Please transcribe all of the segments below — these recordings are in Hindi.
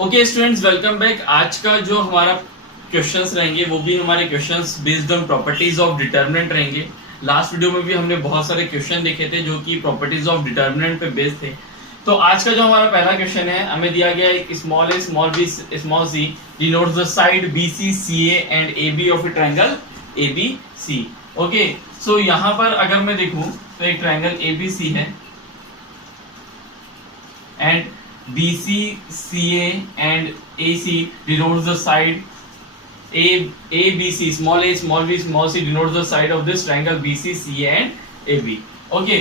Okay students, welcome back. आज का जो हमारा क्वेश्चंस रहेंगे वो भी हमारे questions based on properties of determinant रहेंगे। लास्ट वीडियो में भी हमने बहुत सारे क्वेश्चन देखे थे जो कि प्रॉपर्टीज ऑफ डिटर्मिनेंट पे बेस्ड थे। तो आज का जो हमारा पहला क्वेश्चन है, हमें दिया गया है small A small B small C denotes the side B C C A and A B of a triangle A B C. Okay, so यहाँ पर अगर मैं देखूं तो एक ट्रायंगल ए बी सी है and BC, CA and AC denotes the side ABC, small a, small b, small c denotes the side of this triangle BC, CA and AB. Okay.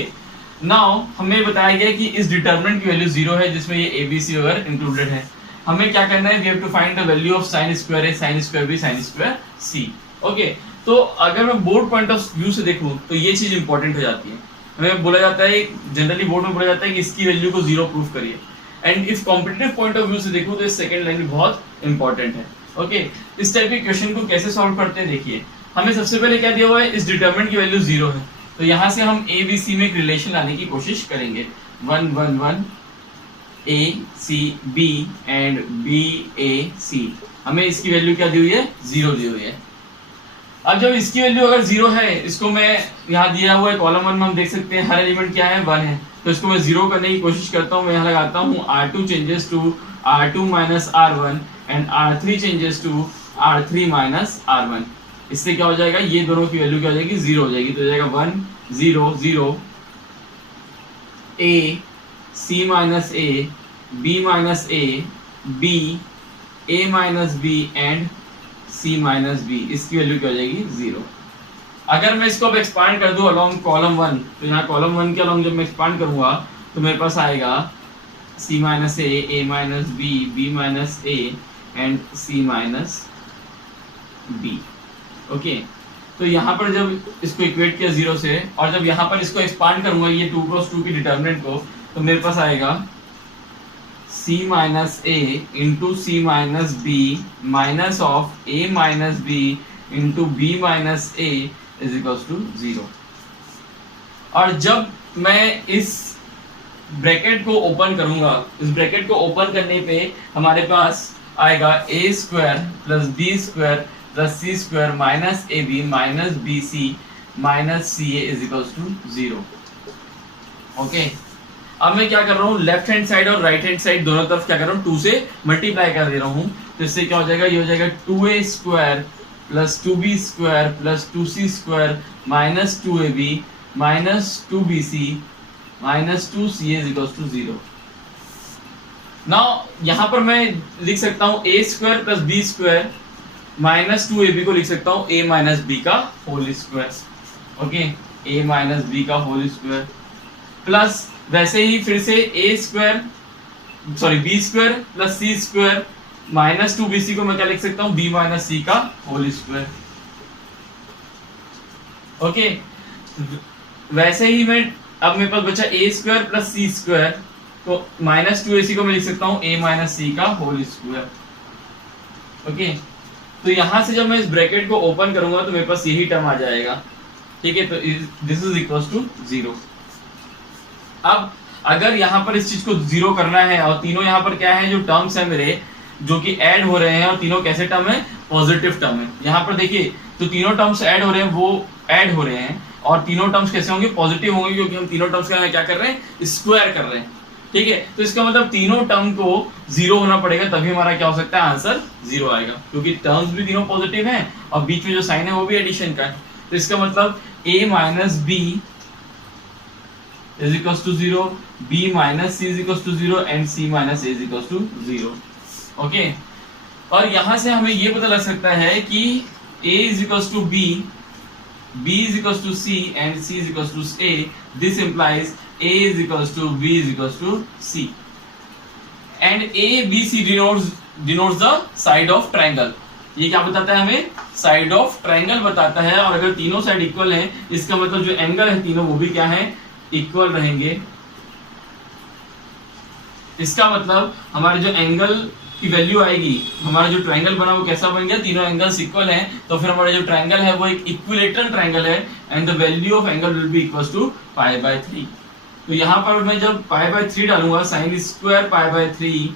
Now हमें बताया गया कि इस डिटर्मिनेंट की वैल्यू 0 है जिसमें ये ABC वगैरह इंक्लूडेड है। हमें क्या करना है, we have to find the value of sin square A, sin square B, sin square C. Okay. तो अगर मैं बोर्ड पॉइंट ऑफ व्यू से देखूं तो ये चीज इंपॉर्टेंट हो जाती है। हमें बोला जाता है, जनरली बोर्ड में बोला जाता है कि इसकी वैल्यू को 0 प्रूफ करिए। And if competitive point of view से देखूं तो सेकंड लाइन भी बहुत इंपॉर्टेंट है। ओके, इस टाइप के क्वेश्चन को कैसे सॉल्व करते हैं, देखिए हमें सबसे पहले क्या दिया हुआ है, इस डिटरमिनेंट की वैल्यू 0 है, तो यहाँ से हम ए बी सी में एक रिलेशन लाने की कोशिश करेंगे। 1 1 1 ए सी बी एंड बी ए सी, हमें इसकी वैल्यू क्या दी हुई है, 0 दी हुई है। अब जब इसकी वैल्यू अगर 0 है, इसको मैं यहाँ दिया हुआ है कॉलम 1 में हम देख सकते हैं हर एलिमेंट क्या है, 1 है, तो इसको मैं 0 करने की कोशिश करता हूँ। मैं यहाँ लगाता हूँ R2 changes to R2 minus R1 and R3 changes to R3 minus R1। इससे क्या हो जाएगा, ये दोनों की वैल्यू क्या हो जाएगी, 0 हो जाएगी, तो हो जाएगा 1 0 0 A C minus A B minus A B A minus B and C minus B, इसकी वैल्यू क्या हो जाएगी, 0। अगर मैं इसको अब एक्सपांड कर दूं अलोंग कॉलम 1, तो यहाँ कॉलम 1 के अलोंग जब मैं एक्सपांड करूंगा तो मेरे पास आएगा C minus A minus B B minus A and C minus B। Okay, तो यहाँ पर जब इसको इक्वेट किया 0 से और जब यहाँ पर इसको एक्सपांड करूंगा ये 2 क्रॉस 2 की डिटर्मिनेंट को, तो मेरे पास आएगा C minus A into C minus B minus of A minus B into B minus A is equals to 0। और जब मैं इस ब्रैकेट को ओपन करूंगा, इस ब्रैकेट को ओपन करने पे हमारे पास आएगा a square plus b square plus c square minus ab minus bc minus ca is equals to 0। Okay, अब मैं क्या कर रहा हूँ, लेफ्ट हैंड साइड और राइट हैंड साइड दोनों तरफ क्या कर रहा हूँ, 2 से मल्टीप्लाई कर दे रहा हूँ, तो इससे क्या हो जाएगा, ये हो जाएगा 2a square plus 2b square plus 2c square minus 2ab minus 2bc minus 2ca is equals to 0। Now यहाँ पर मैं लिख सकता हूँ a square plus b square minus 2ab को लिख सकता हूँ a माइनस b का whole square. Okay, a minus b का होल स्क्वायर प्लस वैसे ही फिर से a square b square plus c square minus 2bc को मैं क्या लिख सकता हूँ, b माइनस c का होल स्क्वायर। ओके, वैसे ही मैं अब मेरे पास बचा a square plus c square, तो माइनस 2ac को मैं लिख सकता हूँ a माइनस c का होल स्क्वायर। ओके, तो यहां से जब मैं इस ब्रैकेट को ओपन करूंगा तो मेरे पास यही टर्म आ जाएगा। ठीक है, तो दिस इज इक्वल्स टू 0। अब अगर यहाँ पर इस चीज को 0 करना है और तीनों यहाँ पर क्या है, जो टर्म्स है मेरे जो कि ऐड हो रहे हैं, और तीनों कैसे टर्म है, पॉजिटिव टर्म है। यहाँ पर देखिए तो तीनों टर्म्स ऐड हो रहे हैं, वो ऐड हो रहे हैं, और तीनों टर्म्स कैसे होंगे, पॉजिटिव होंगे, क्योंकि हम तीनों टर्म्स का क्या कर रहे हैं, स्क्वायर कर रहे हैं। ठीक है, तो इसका मतलब तीनों टर्म को 0 होना पड़ेगा, तभी हमारा क्या हो सकता है, आंसर 0 आएगा, क्योंकि टर्म्स भी तीनों पॉजिटिव हैं और बीच में जो साइन है वो भी एडिशन का है। तो इसका मतलब a minus b is equals to 0, b minus c is equals to 0 and c minus a is equals to 0। Okay, और यहां से हमें ये पता लग सकता है कि a is equals to b, b is equals to c and c is equals to a. This implies a is equals to b is equals to c. And a b c denotes the side of triangle. ये क्या बताता है हमें, साइड ऑफ ट्रायंगल बताता है। और अगर तीनों साइड इक्वल हैं, इसका मतलब जो एंगल है तीनों वो भी क्या है, इक्वल रहेंगे। इसका मतलब हमारे जो एंगल की वैल्यू आएगी, हमारा जो ट्रायंगल बना वो कैसा बन गया, तीनों एंगल्स इक्वल हैं, तो फिर हमारा जो ट्रायंगल है वो एक इक्विलेटरल ट्रायंगल है and the value of angle will be equals to π/3। तो यहाँ पर मैं जब π/3 डालूंगा, sin square π/3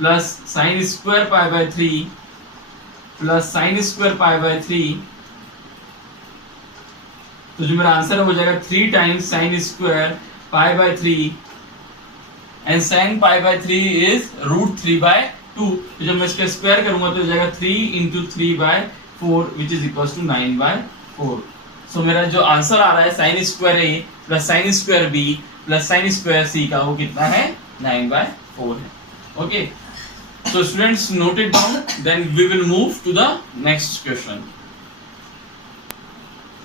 plus sine square pi by 3 plus sine square pi by 3, तो जो मेरा आंसर हो जाएगा 3 times sine square pi by 3 and sine pi by 3 is √3/2। तो जब मैं इसका स्क्वायर करूंगा तो हो जाएगा 3 × 3/4 which is equal to 9/4। So मेरा जो आंसर आ रहा है sine square A plus sine square B plus sine square C का वो कितना है 9/4 है। Okay, so students note it down, then we will move to the next question.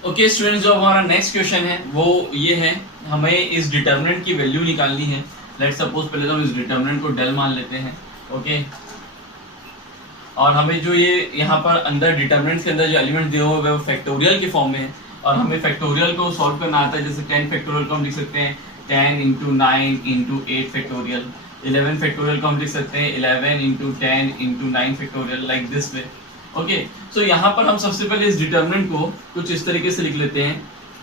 Okay students, जो हमारा नेक्स्ट क्वेश्चन है वो ये है, हमें इस डिटर्मिनेंट की वैल्यू निकालनी है। लेट्स सपोज पहले तो हम इस डिटर्मिनेंट को डेल मान लेते हैं। ओके, और हमें जो ये यहाँ पर अंदर डिटर्मिनेंट के अंदर जो एलिमेंट दिए हुए वो फैक्टोरियल के फॉर्म में है, और हमें फैक्टोरियल को सॉल्व करना आता है। जैसे 10 फैक्टोरियल को हम लिख सकते हैं 10 × 9 × 8 फैक्टोरियल, 11 फैक्टोरियल को हम लिख सकते हैं 11 × 10 × 9 factorial, like this way. Okay, so यहाँ पर हम सबसे पहले इस डिटर्मिनेंट को कुछ इस तरीके से लिख लेते हैं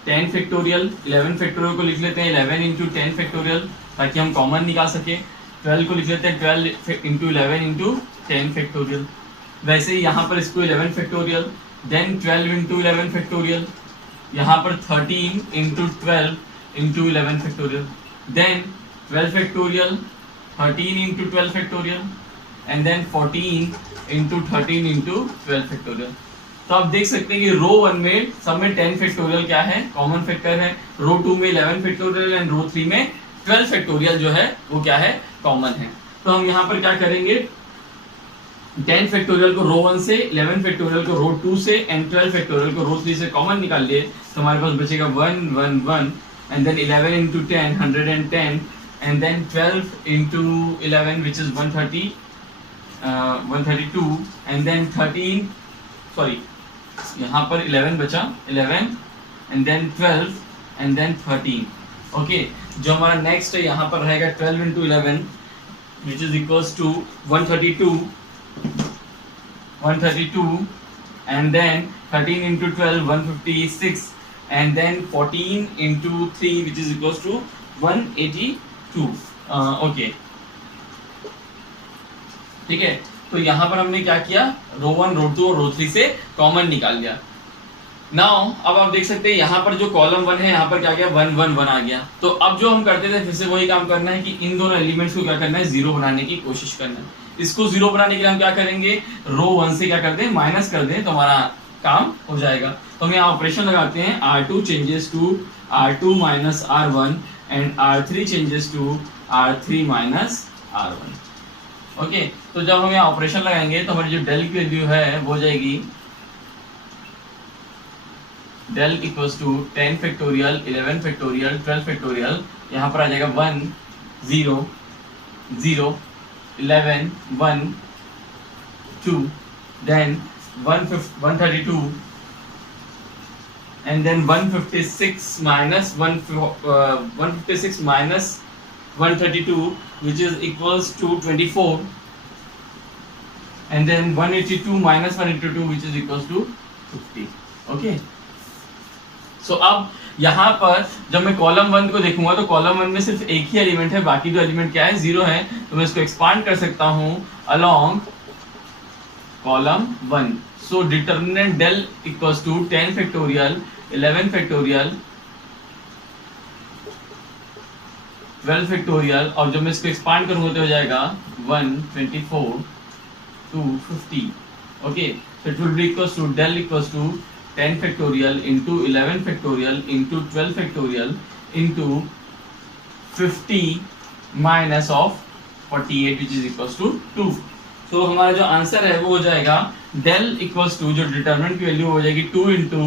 10 फैक्टोरियल, 11 फैक्टोरियल को लिख लेते हैं 11 × 10 फैक्टोरियल ताकि हम कॉमन निकाल सके। 12 को लिख लेते हैं 12 × 11 × 10 फैक्टोरियल। वैसे ही यहाँ पर इसको 11 फैक्टोरियल, देन 12 × 11 फैक्टोरियल, यहाँ पर 13 × 12 × 11 factorial, then 12 factorial, 13 × 12 factorial, and then 14 × 13 × 12 factorial. तो आप देख सकते हैं कि रो 1 में सब में 10 फैक्टोरियल क्या है, कॉमन फैक्टर है। रो 2 में 11 फैक्टोरियल एंड रो 3 में 12 फैक्टोरियल जो है वो क्या है, कॉमन है। तो हम यहाँ पर क्या करेंगे, 10 फैक्टोरियल को रो 1 से, 11 फैक्टोरियल को रो 2 से एंड 12 फैक्टोरियल को रो 3 से कॉमन निकाल लिए तो हमारे पास बचेगा 1 1 1, and then 11 × 10 110, and then 12 × 11 which is 132, and then 13, sorry यहाँ पर 11 बचा, 11 and then 12 and then 13। Okay, जो हमारा नेक्स्ट है यहाँ पर रहेगा 12 × 11 which is equals to 132 and then 13 × 12 156, and then 14 × 3 which is equals to 182। Okay, ठीक है। तो यहाँ पर हमने क्या किया, रो 1 रो 2 और रो 3 से कॉमन निकाल लिया। नाउ अब आप देख सकते हैं यहाँ पर जो कॉलम 1 है यहाँ पर क्या गया 1 1 1 आ गया। तो अब जो हम करते थे फिर से वही काम करना है कि इन दोनों एलिमेंट्स को क्या करना है, जीरो बनाने की कोशिश करना है। इसको जीरो बनाने के लिए हम क्या करेंगे, रो 1 से क्या कर दें, माइनस कर दें, तो हमारा काम हो जाएगा। तो हम यहाँ ऑपरेशन लगाते हैं, R2 changes to R2 minus R1 and R3 changes to R3 minus R1। Okay, तो जब हम यहाँ ऑपरेशन लगाएंगे तो हमारी जो डेल की वैल्यू है वो हो जाएगी del equals to 10 factorial, 11 factorial, 12 factorial, यहाँ पर आ जाएगा 1 0 0 11 1 2, then 132 and then 156 minus 156 minus 132 which is equals to 24, and then 182 minus 182 which is equals to 50। Okay, सो अब यहाँ पर जब मैं कॉलम 1 को देखूंगा तो कॉलम 1 में सिर्फ एक ही एलिमेंट है, बाकी दो एलिमेंट क्या है, जीरो है। तो मैं इसको एक्सपांड कर सकता हूँ along column 1। So determinant del equals to 10 factorial, 11 factorial, 12 factorial, और जब मैं इसको एक्सपांड करूंगा तो हो जाएगा 124 to 50। Okay, so it will be equals to del equals to 10 factorial into 11 factorial into 12 factorial into 50 minus of 48 which is equals to 2। तो हमारा जो आंसर है वो हो जाएगा del equals to, जो डिटरमिनेंट की वैल्यू हो जाएगी 2 into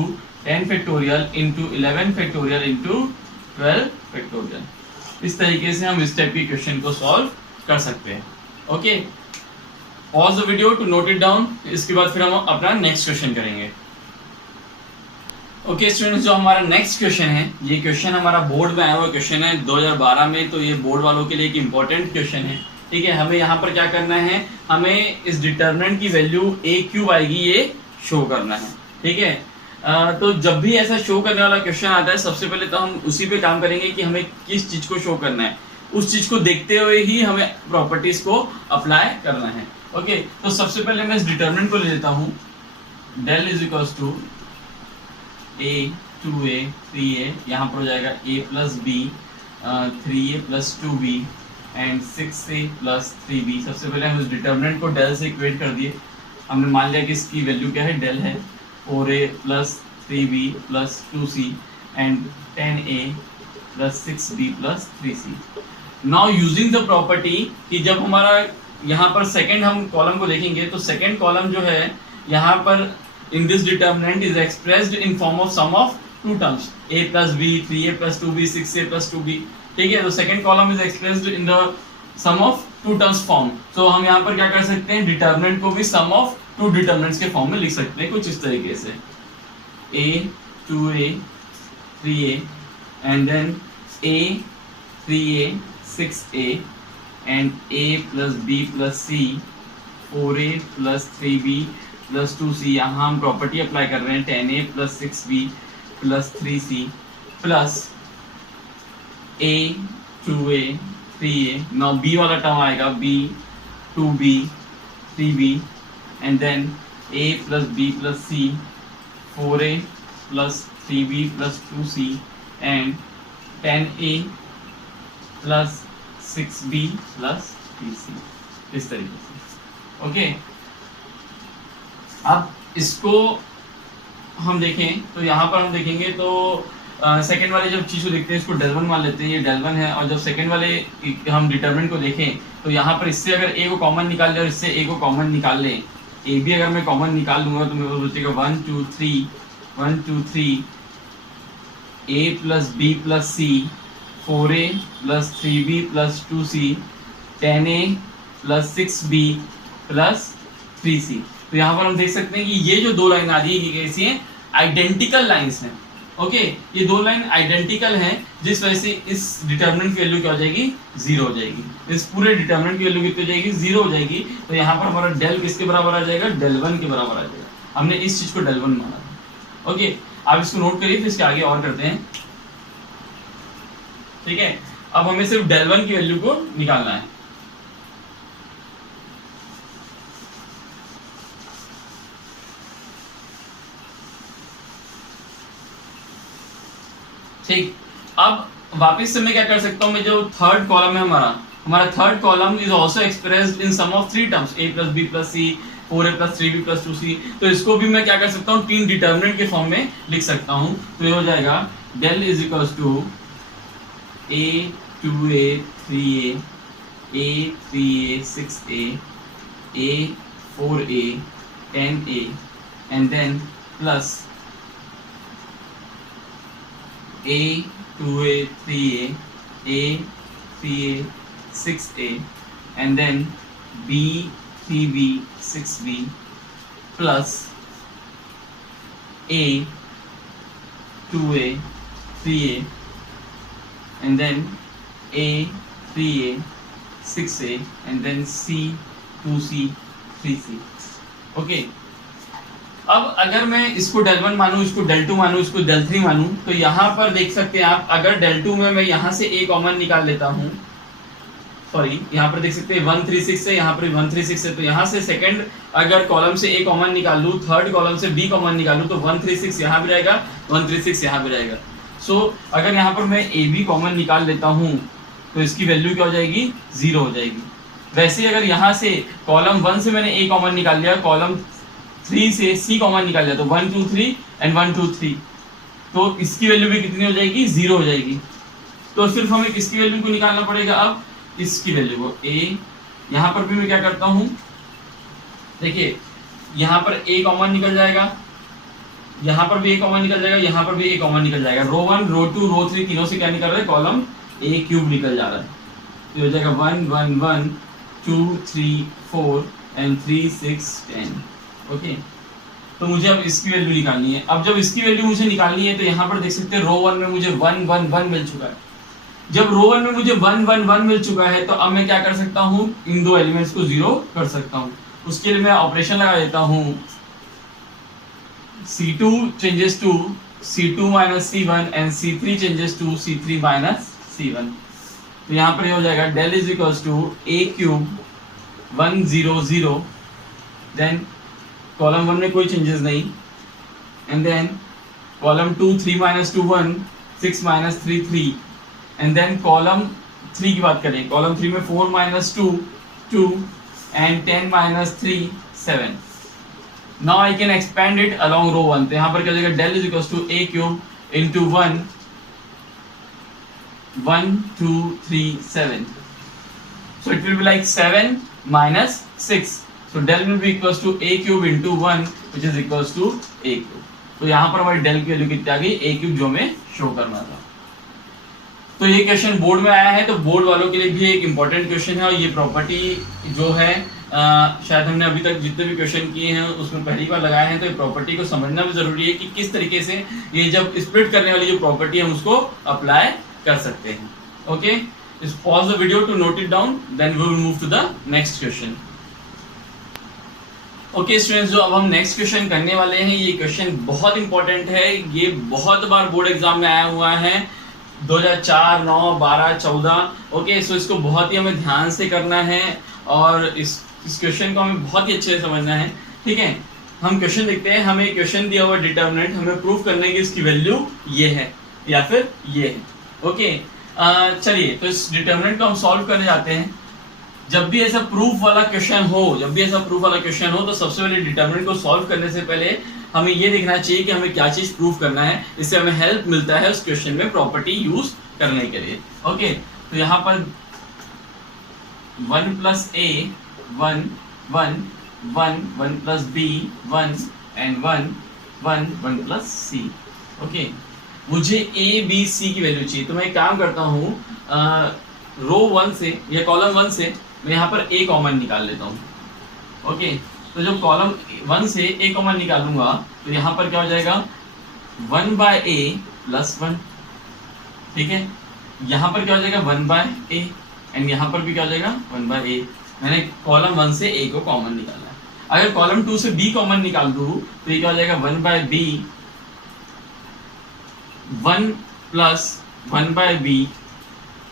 10 factorial into 11 factorial into 12 factorial। इस तरीके से हम इस टाइप के क्वेश्चन को सॉल्व कर सकते हैं। Okay, pause the video to note it down, इसके बाद फिर हम अपना नेक्स्ट क्वेश्चन करेंगे। ओके स्टूडेंट्स, जो हमारा नेक्स्ट क्वेश्चन है, ये क्वेश्चन हमारा बोर्ड में आया हुआ क्वेश्चन है 2012 में, तो ये बोर्ड वालों के लिए एक इंपॉर्टेंट क्वेश्चन है। ठीक है, हमें यहाँ पर क्या करना है, हमें इस डिटरमिनेंट की वैल्यू a क्यूब आएगी ये शो करना है। ठीक है, तो जब भी ऐसा शो करने वाला क्वेश्चन आता है सबसे पहले तो हम उसी पे काम करेंगे कि हमें किस चीज को शो करना है। उस चीज को देखते हुए ही हमें प्रॉपर्टीज को अप्लाई करना है। ओके, तो सबसे पहले मैं इस डिटरमिनेंट को ले लेता हूँ। Del is equals to a 2a 3a, यहाँ पर हो जाएगा a plus b 3a plus 2b and 6a plus 3b। सबसे पहले हम इस डिटरमिनेंट को डेल से इक्वेट कर दिए। हमने मान लिया कि इसकी वैल्यू क्या है, डेल है 4a plus 3b plus 2c and 10a plus 6b plus 3c। Now using the property कि जब हमारा यहाँ पर सेकेंड हम कॉलम को देखेंगे तो सेकेंड कॉलम जो है यहाँ पर in this determinant is expressed in form of sum of two terms a plus b 3a plus 2b 6a plus 2b। ठीक है, तो second column is expressed in the sum of two terms form. तो हम यहाँ पर क्या कर सकते हैं, डिटरमिनेंट को भी सम ऑफ टू डिटरमिनेंट्स के फॉर्म में लिख सकते हैं कुछ इस तरीके से a 2a 3a and then a 3a 6a and a plus b plus c 4a plus 3b plus 2c। यहाँ हम प्रॉपर्टी अप्लाई कर रहे हैं 10a plus 6b plus 3c plus a 2a 3a। Now b वाला टर्म आएगा b 2b 3b and then a plus b plus c 4a plus 3b plus 2c and 10a plus 6b plus 3c, इस तरीके से। ओके, अब इसको हम देखें तो यहाँ पर हम देखेंगे तो सेकेंड वाले जब चीज़ को देखते हैं इसको डेल वन मान लेते हैं, ये डेल वन है। और जब सेकेंड वाले हम डिटरमिनेंट को देखें तो यहाँ पर इससे अगर a को कॉमन निकाल लें और इससे a को कॉमन निकाल लें, a भी अगर मैं कॉमन निकाल लूँगा तो मेरे को बचेगा 1 2 3 a plus b plus c 4a plus 3b plus 2c 10a plus 6b plus 3c। तो यहाँ पर हम देख सकते हैं कि ये जो दो लाइन आ रही है ये कैसी हैं, आइडेंटिकल लाइंस हैं। ओके, ये दो लाइन आइडेंटिकल हैं जिस वजह से इस डिटरमिनेंट की वैल्यू क्या हो जाएगी, जीरो हो जाएगी। इस पूरे डिटरमिनेंट की वैल्यू कितनी हो जाएगी, जीरो हो जाएगी। तो यहाँ पर हमारा डेल किसके बराबर आ जाएगा, डेल वन के बराबर आ जाएगा। हमने इस चीज को डेल वन माना। ओके, आप इसको नोट करिए, फिर इसके आगे और करते हैं। ठीक है, अब हमें सिर्फ डेल वन की वैल्यू को निकालना है। ठीक, अब वापस से मैं क्या कर सकता हूँ, मैं जो थर्ड कॉलम है हमारा third column is also expressed in sum of three terms a plus b plus c 4a plus 3b plus 2c। तो इसको भी मैं क्या कर सकता हूँ, तीन डिटरमिनेंट के फॉर्म में लिख सकता हूँ। तो ये हो जाएगा del is equals to a 2a 3a a 3a 6a a 4a 10a and then plus a 2a 3a a 3a 6a and then b 3b 6b plus a 2a 3a and then a 3a 6a and then c 2c 3c। Okay, अब अगर मैं इसको डेल वन मानूं, इसको डेल टू मानूं, इसको डेल थ्री मानूं, तो यहाँ पर देख सकते हैं आप, अगर डेल टू में मैं यहाँ से a कॉमन निकाल लेता हूँ, सॉरी यहाँ पर देख सकते हैं 136 है, यहाँ पर 136 है। तो यहाँ से सेकंड अगर कॉलम से a कॉमन निकाल लूँ, थर्ड कॉलम से b कॉमन निकाल लूँ, तो 136 यहाँ भी रहेगा, 136 यहाँ भी रहेगा। सो अगर यहाँ पर मैं a b कॉमन निकाल लेता हूँ तो इसकी वैल्यू क्या हो जाएगी, जीरो हो जाएगी। वैसे ही अगर यहाँ से कॉलम 1 से मैंने a कॉमन निकाल लिया, कॉलम 3 से c कॉमन निकाल लिया, तो 1 2 3 एंड 1 2 3, तो इसकी वैल्यू भी कितनी हो जाएगी, जीरो हो जाएगी। तो सिर्फ हमें किसकी वैल्यू को निकालना पड़ेगा, अब इसकी वैल्यू को। a यहाँ पर भी मैं क्या करता हूँ, देखिए यहाँ पर a कॉमन निकल जाएगा, यहाँ पर भी a कॉमन निकल जाएगा, यहाँ पर भी a कॉमन निकल जाएगा। रो 1 रो 2 रो 3 तीनों से क्या निकल रहा है, कॉलम a क्यूब निकल जा रहा है। तो हो जाएगा 1 1 1 2 3 4 एंड 3 6 10। ओके, तो मुझे अब इसकी वैल्यू निकालनी है। अब जब इसकी वैल्यू मुझे निकालनी है तो यहाँ पर देख सकते हैं रो 1 में मुझे 1 1 1 मिल चुका है। जब रो 1 में मुझे 1 1 1 मिल चुका है तो अब मैं क्या कर सकता हूँ, इन दो एलिमेंट्स को जीरो कर सकता हूँ। उसके लिए मैं ऑपरेशन लगा देता हूँ, C2 changes to C2 minus C1 and C3 changes to C3 minus C1। तो यहाँ पर ये हो जाएगा del is equals to A cube 1 0 0, then column 1 में कोई चेंजेस नहीं, and then column 2 3 minus 2 1, 6 minus 3 3, and then column 3 की बात करें, कॉलम 3 में 4 minus 2 2 and 10 minus 3 7. Now I can expand it along row 1. तो यहाँ पर क्या हो जाएगा, del is equals to A cube into 1 1 2 3 7. So it will be like 7 minus 6. So del will be equals to a cube into 1 which is equals to a cube. तो यहाँ पर हमारी डेल की वैल्यू कितनी आ गई, a क्यूब जो हमें शो करना था. तो ये क्वेश्चन बोर्ड में आया है, तो बोर्ड वालों के लिए भी एक इम्पोर्टेंट क्वेश्चन है. और ये प्रॉपर्टी जो है शायद हमने अभी तक जितने भी क्वेश्चन किए हैं उसमें पहली बार लगाए हैं. तो ये प्रॉपर्टी को समझना भी जरूरी है कि किस तरीके से ये जब स्प्लिट करने वाली जो प्रॉपर्टी है उसको अप्लाई कर सकते हैं. Okay, just pause the video to note it down, then we will move to the next question. Okay students, जो अब हम नेक्स्ट क्वेश्चन करने वाले हैं, ये क्वेश्चन बहुत इंपॉर्टेंट है. ये बहुत बार बोर्ड एग्जाम में आया हुआ है 2004 9 12 14. ओके, सो इसको बहुत ही हमें ध्यान से करना है और इस क्वेश्चन को हमें बहुत ही अच्छे से समझना है. ठीक है, हम क्वेश्चन देखते हैं. हमें क्वेश्चन दिया हुआ डिटर्मिनेंट, हमें प्रूफ करना है कि इसकी वैल्यू ये है या फिर ये है. ओके, चलिए तो इस डिटर्मिनेंट को हम सॉल्व करने जाते हैं. जब भी ऐसा प्रूफ वाला क्वेश्चन हो, तो सबसे पहले डिटर्मिनेंट को सॉल्व करने से पहले हमें ये देखना चाहिए कि हमें क्या चीज प्रूफ करना है. इससे हमें हेल्प मिलता है उस क्वेश्चन में प्रॉपर्टी यूज करने के लिए. ओके, तो यहाँ पर 1 plus a 1 1 1 1 plus b 1 and 1 1 1 plus c. Okay, मुझे ए बी सी की वैल्यू चाहिए. तो मैं एक काम करता हूँ, रो 1 से या कॉलम 1 से मैं यहाँ पर ए कॉमन निकाल लेता हूँ. ओके, तो जब कॉलम 1 से ए कॉमन निकालूंगा तो यहाँ पर क्या हो जाएगा, 1 बाय ए प्लस 1. ठीक है, यहाँ पर क्या हो जाएगा 1 बाय ए, एंड यहाँ पर भी क्या हो जाएगा 1 बाय ए. मैंने कॉलम 1 से ए को कॉमन निकाला है. अगर कॉलम 2 से बी कॉमन निकाल दूँ तो ये क्या हो जाएगा 1 by B 1 plus 1 by b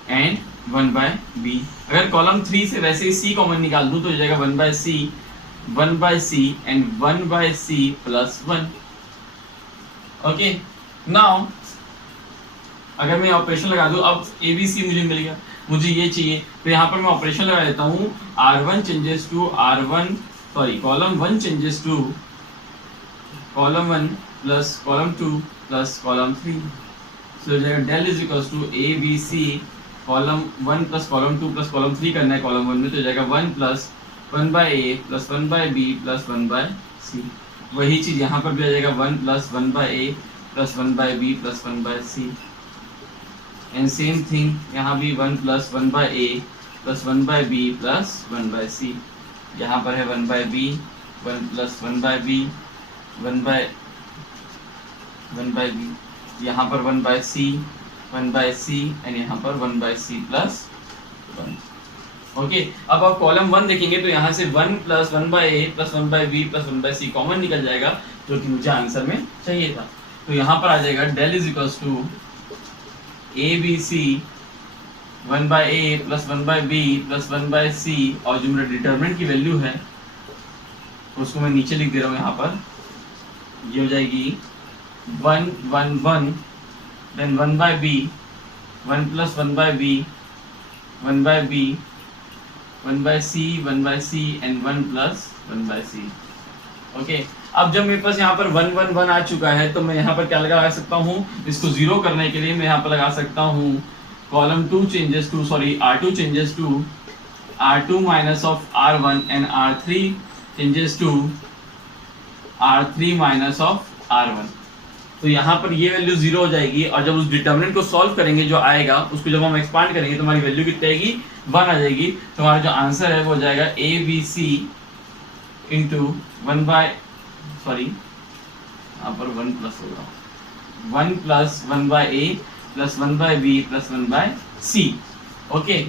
and 1 by b. अगर कॉलम 3 से वैसे ही सी कॉमन निकाल दूं तो हो जाएगा 1 by c 1 by C and 1 by c plus 1. Okay, now अगर मैं ऑपरेशन लगा दूं, अब ए बी सी मुझे मिल गया, मुझे ये चाहिए, तो यहाँ पर मैं ऑपरेशन लगा देता हूँ. R1 changes to R1, sorry column 1 changes to column 1 plus column 2 plus column 3. So हो जाएगा del is equals to A B c, column 1 plus column 2 plus column 3 करना है कॉलम 1 में, तो हो जाएगा 1 plus 1 by A plus 1 by B plus 1 by C. वही चीज़ यहाँ पर भी आ जाएगा 1 plus 1 by A plus 1 by B plus 1 by C. And same thing यहाँ भी 1 plus 1 by A plus 1 by B plus 1 by C. यहाँ पर है 1 by B, 1 plus 1 by B 1 by B, यहाँ पर 1 by c 1 by C and यहाँ पर 1 बाय सी प्लस 1. ओके, अब आप कॉलम 1 देखेंगे तो यहाँ से 1 plus 1 by A plus 1 by B plus 1 by C common निकल जाएगा, जो कि मुझे आंसर में चाहिए था. तो यहाँ पर आ जाएगा del is equals to A B C 1 by A plus 1 by B plus 1 by C, और जो मेरा डिटर्मिनेंट की वैल्यू है उसको मैं नीचे लिख दे रहा हूँ. यहाँ पर ये हो जाएगी 1 1 1 then 1 by b 1 plus 1 by b 1 by b 1 by c 1 by c and 1 plus 1 by c. Okay, अब जब मेरे पास यहाँ पर 1 1 1 आ चुका है तो मैं यहाँ पर क्या लगा सकता हूँ, इसको जीरो करने के लिए मैं यहाँ पर लगा सकता हूँ column 2 changes to sorry R2 changes to R2 minus of R1 and R3 changes to R3 minus of R1. तो यहाँ पर ये वैल्यू 0 हो जाएगी, और जब उस डिटर्मिनेंट को सॉल्व करेंगे जो आएगा उसको जब हम एक्सपांड करेंगे तो हमारी वैल्यू कितनी आएगी 1 आ जाएगी. तो हमारा जो आंसर है वो हो जाएगा A B C into 1 by sorry यहाँ पर 1 प्लस होगा 1 plus 1 by A plus 1 by B plus 1 by C. Okay,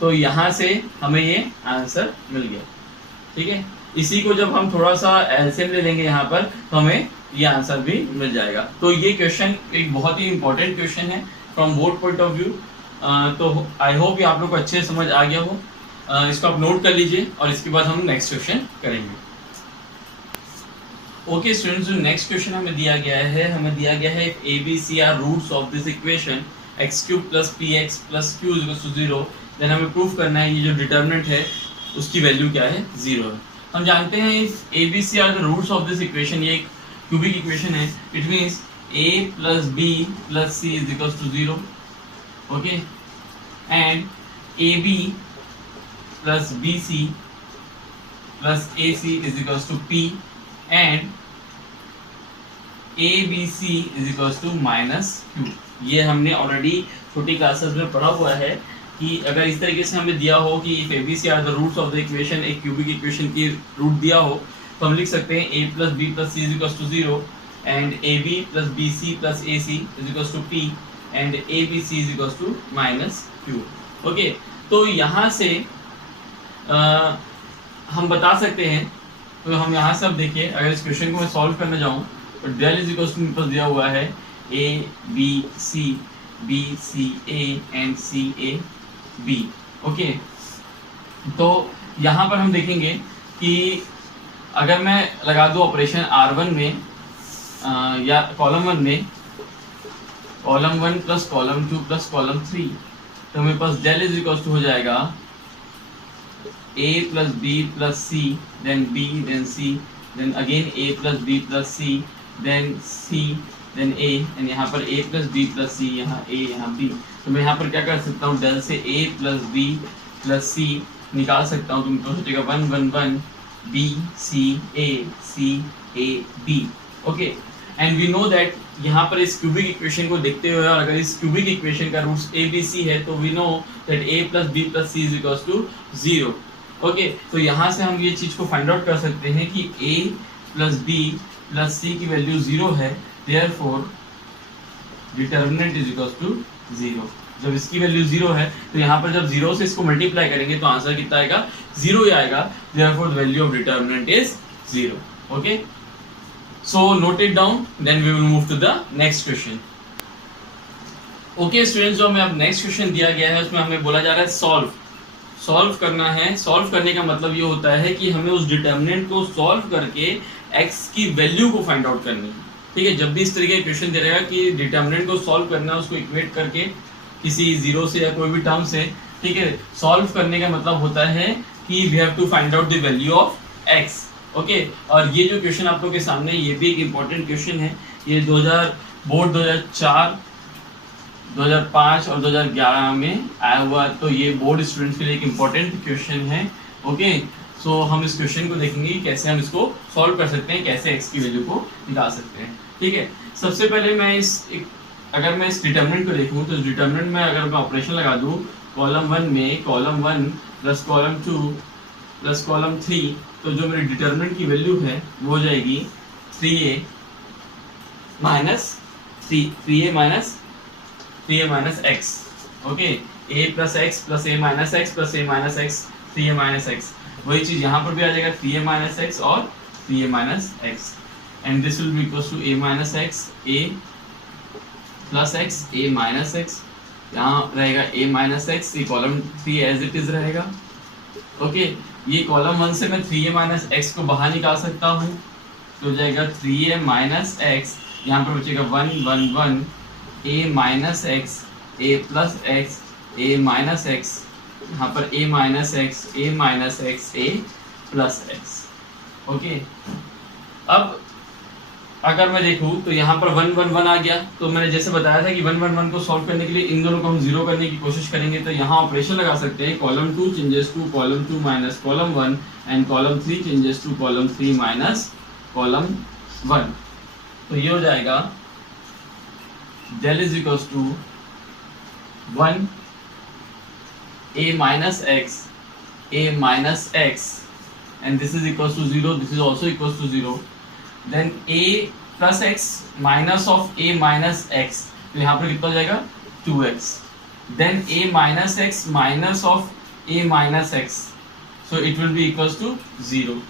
तो यहाँ से हमें ये आंसर मिल गया. ठीक है, इसी को जब हम थोड़ा सा एलसीएम ले लेंगे यहाँ पर तो हमें ये आंसर भी मिल जाएगा। तो ये क्वेश्चन एक बहुत ही इंपॉर्टेंट क्वेश्चन है from board point of view. तो आई होप ये आप लोग को अच्छे से समझ आ गया हो। इसको आप नोट कर लीजिए और इसके बाद हम नेक्स्ट क्वेश्चन करेंगे। ओके स्टूडेंट्स, जो नेक्स्ट क्वेश्चन हमें दिया गया है a B c are roots of this equation x cube plus p x plus q is equal to 0। Then हमें प्रूफ करना है ये जो डिटर्मिनेंट है उसकी वैल्यू क्या है, 0 है। हम जानते हैं if a B c are the roots of this equation, ये एक क्यूबिक इक्वेशन है, it means a plus b plus c is equal to 0। Okay, and A b plus b c plus a c is equal to p and A B c is equal to minus q. ये हमने ऑलरेडी छोटी क्लासेस में पढ़ा हुआ है कि अगर इस तरीके से हमें दिया हो कि if a B c are the roots of the equation, एक क्यूबिक इक्वेशन की रूट दिया हो, तो हम लिख सकते हैं a plus b plus c is equal to 0 and A b plus b c plus a c is equal to p and A B c is equal to minus q. Okay, तो यहाँ से हम बता सकते हैं, तो हम यहाँ से अब देखिए, अगर इस क्वेश्चन को मैं सॉल्व करने जाऊँ तो डेल इज इक्वल टू मेरे पास दिया हुआ है a b c a and c a b। Okay, तो यहाँ पर हम देखेंगे कि अगर मैं लगा दूँ ऑपरेशन R1 में या कॉलम 1 में, column 1 plus column 2 plus column 3, तो मेरे पास डेल इज इक्वल टू हो जाएगा a plus b plus c then b then c then again a plus b plus c then c then a and यहाँ पर a plus b plus c, यहाँ a यहाँ b। तो मैं यहाँ पर क्या कर सकता हूँ, डेल से a प्लस बी प्लस सी निकाल सकता हूँ। तो मेरे पास हो जाएगा 1 1 1 b c a b। Okay, and we know that यहाँ पर इस क्यूबिक इक्वेशन को देखते हुए, और अगर इस क्यूबिक इक्वेशन का रूट्स a b c है, तो we know that a plus b plus c is equal to 0। Okay, तो यहाँ से हम ये चीज़ को फाइंड आउट कर सकते हैं कि a plus b plus c की वैल्यू 0 है, therefore determinant is equal to 0। जब इसकी वैल्यू 0 है तो यहाँ पर जब 0 से इसको मल्टीप्लाई करेंगे तो आंसर कितना आएगा, 0 ही आएगा। Therefore the value of determinant is 0। Okay, so note it down, then we will move to the next question. Okay students, जो हमें अब नेक्स्ट क्वेश्चन दिया गया है उसमें हमें बोला जा रहा है सॉल्व करना है। सॉल्व करने का मतलब ये होता है कि हमें उस डिटर्मिनेंट को सॉल्व करके x की वैल्यू को फाइंड आउट करनी है। ठीक है, जब भी इस तरीके का क्वेश्चन दे रहेगा कि डिटर्मिनेंट को सॉल्व करना है, उसको इक्वेट करके किसी 0 से या कोई भी टर्म से, ठीक है, सॉल्व करने का मतलब होता है कि we have to find out the value of x। Okay, और ये जो क्वेश्चन आप लोग के सामने, ये भी एक इम्पोर्टेंट क्वेश्चन है। ये बोर्ड 2004, 2005 और 2011 में आया हुआ, तो ये बोर्ड स्टूडेंट्स के लिए एक इम्पोर्टेंट क्वेश्चन है। ओके, सो हम इस क्वेश्चन को देखेंगे कैसे हम इसको सॉल्व कर सकते हैं, कैसे x की वैल्यू को निकाल सकते हैं। ठीक है, सबसे पहले मैं अगर मैं इस डिटर्मिनेंट को देखूं तो इस डिटर्मिनेंट में अगर मैं ऑपरेशन लगा दूं, कॉलम 1 में column 1 plus column 2 plus column 3, तो जो मेरी डिटर्मिनेंट की वैल्यू है वो हो जाएगी 3a minus x। Okay, a plus x plus a minus x plus a minus x, 3a minus x. वही चीज़ यहाँ पर भी आ जाएगा, 3a माइनस एक्स और 3a minus x, and this will be equals to a minus x, a plus x, a minus x, यहाँ रहेगा a माइनस एक्स, ये कॉलम 3 एज इट इज रहेगा। ओके, ये कॉलम 1 से मैं 3a माइनस एक्स को बाहर निकाल सकता हूँ, तो हो जाएगा 3a माइनस एक्स, यहाँ पर बचेगा 1 1 1 a minus x, a plus x, a minus x, यहाँ पर a minus x, a minus x, a plus x. Okay, अब अगर मैं देखूँ तो यहाँ पर 1 1 1 आ गया, तो मैंने जैसे बताया था कि 1 1 1 को सॉल्व करने के लिए इन दोनों को हम 0 करने की कोशिश करेंगे, तो यहाँ ऑपरेशन लगा सकते हैं, column 2 changes to column 2 minus column 1 and column 3 changes to column 3 minus column 1। तो ये हो जाएगा del is equals to 1 a minus x and this is equals to 0, this is also equals to 0, then a plus x minus of a minus x, तो यहाँ पर कितना हो जाएगा 2x, then a minus x minus of a minus x, so it will be equals to 0,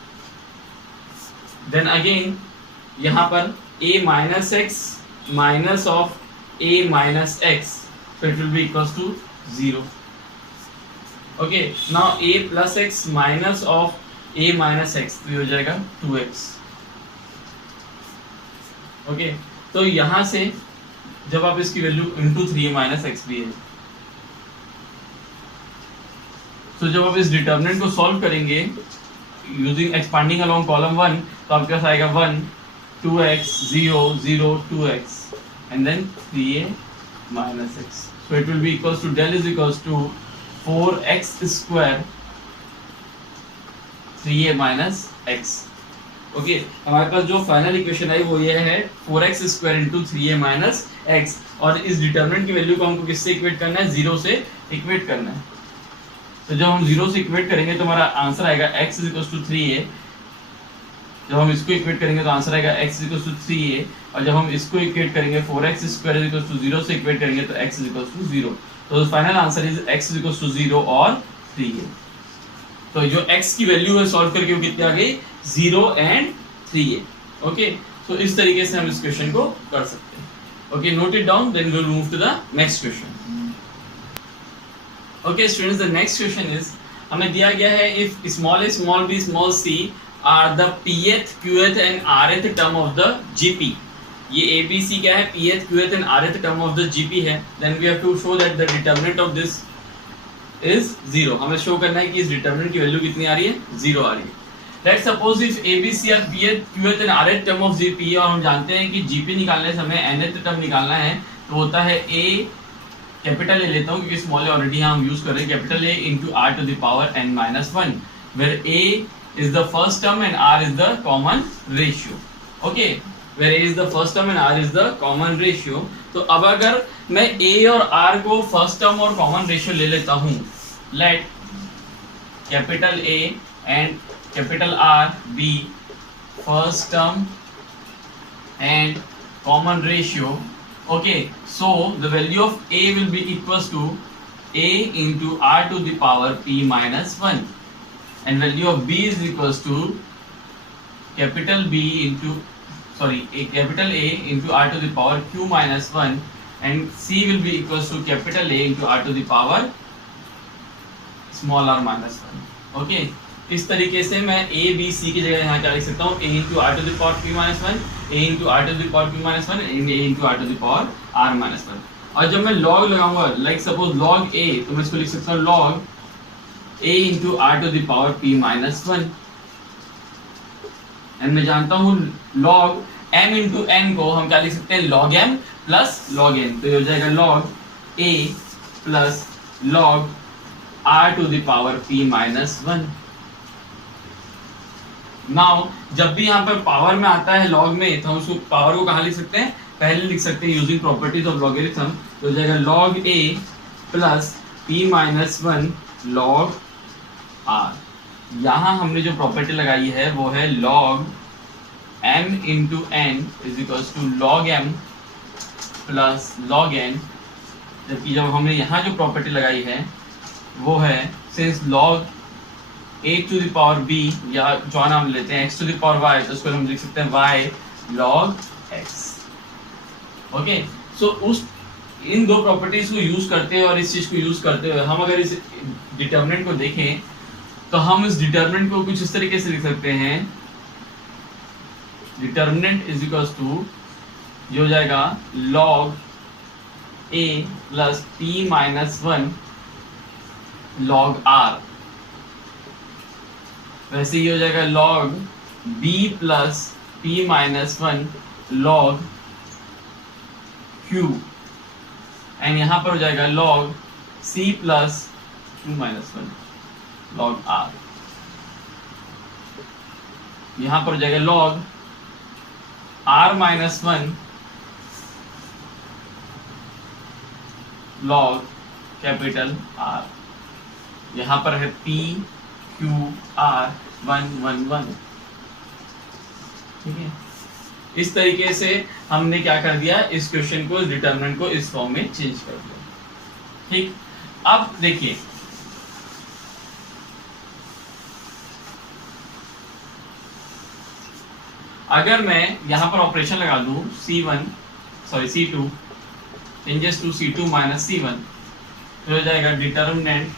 then again यहाँ पर a minus x minus of a minus x, so it will be equals to 0. Okay, now a plus x minus of a minus x, तो ये हो जाएगा 2x. ओके, तो यहां से जब आप इसकी value into 3a minus x भी है, तो जब आप इस डिटर्मिनेंट को सॉल्व करेंगे यूजिंग एक्सपांडिंग अलोंग कॉलम 1, तो आपके पास आएगा 1 2x 0 0 2x and then 3a minus x, so it will be equals to del is equals to 4x square 3a minus x. Okay, हमारे पास जो फाइनल इक्वेशन आई वो ये है 4x square into 3a minus x, और इस डिटर्मिनेंट की वैल्यू को हमको किससे इक्वेट करना है, 0 से इक्वेट करना है. तो जब हम 0 से इक्वेट करेंगे तो हमारा आंसर आएगा x इक्वल्स टू 3a. जब हम इसको इक्वेट करेंगे तो आंसर आएगा x इक्वल्स टू 3a, और जब हम इसको इक्वेट करेंगे 4x स्क्वायर इक्वल्स टू 0 से इक्वेट करेंगे तो x इक्वल्स टू 0. तो final answer is x equals to 0 और 3a. तो जो x की वैल्यू है सॉल्व करके वो कितनी आ गई, 0 एंड 3a. ओके, तो इस तरीके से हम इस क्वेश्चन को कर सकते हैं. Okay, note it down, then we will move to the next question. Okay students, the next question is, हमें दिया गया है if small a small b small c are the pth qth and rth term of the gp. ये a b c क्या है, pth qth and rth term of the gp है. Then we have to show that the determinant of this is 0. हमें शो करना है कि इस डिटरमिनेंट की वैल्यू कितनी आ रही है, 0 आ रही है. Let's suppose if ABC are pth qth and rth term of GP, और हम जानते हैं कि GP निकालने समय nth टर्म निकालना है, तो होता है A, कैपिटल A लेता हूं क्योंकि स्मॉल a ऑलरेडी हम यूज कर रहे हैं, capital A into r to the power n minus 1, where A is the first term and r is the common ratio. Okay, where A is the first term and r is the common ratio. तो अब अगर मैं A और r को फर्स्ट टर्म और कॉमन रेशियो ले लेता हूं, let capital A and capital R be first term and common ratio. Okay, so the value of A will be equals to A into R to the power P minus 1, and value of B is equals to capital B into capital A into R to the power Q minus 1, and C will be equals to capital A into R to the power small r minus 1. Okay, इस तरीके से मैं a b c की जगह यहाँ क्या लिख सकता हूँ, a into r to the power p minus 1, a into r to the power p minus 1 and a into r to the power r minus 1. और जब मैं log लगाऊंगा, लाइक सपोज log a, तो मैं इसको लिख सकता हूँ log a into r to the power p minus 1. And मैं जानता हूँ log m into n को हम क्या लिख सकते हैं, log m plus log n. तो ये हो जाएगा log a plus log r to the power p minus 1. Now जब भी यहाँ पर पावर में आता है लॉग में, तो हम उसको पावर को कहाँ लिख सकते हैं, पहले लिख सकते हैं यूजिंग प्रॉपर्टीज ऑफ लॉगरिथम. तो हो जाएगा log a plus p minus 1 log r. यहाँ हमने जो प्रॉपर्टी लगाई है वो है log m into n is equals to log m plus log n. जबकि जब हमने यहाँ जो प्रॉपर्टी लगाई है वो है since log a to the power b, या जो नाम लेते हैं x to the power y, तो उसको हम लिख सकते हैं y log x. ओके, सो उस इन दो प्रॉपर्टीज को यूज करते हुए और इस चीज को यूज करते हुए हम अगर इस डिटरमिनेंट को देखें, तो हम इस डिटरमिनेंट को कुछ इस तरीके से लिख सकते हैं, डिटरमिनेंट इज इक्वल्स टू जो हो जाएगा log a plus p minus 1 log r. वैसे ही हो जाएगा log b plus p minus 1 log q, and यहाँ पर हो जाएगा log c plus q minus 1 log r. यहाँ पर हो जाएगा log r minus 1 log capital R. यहाँ पर है P Q R 1 1 1. ठीक है, इस तरीके से हमने क्या कर दिया, इस क्वेश्चन को, इस डिटरमिनेंट को इस फॉर्म में चेंज कर दिया. ठीक, अब देखिए अगर मैं यहाँ पर ऑपरेशन लगा दूं C2 changes to C2 minus C1, तो हो जाएगा determinant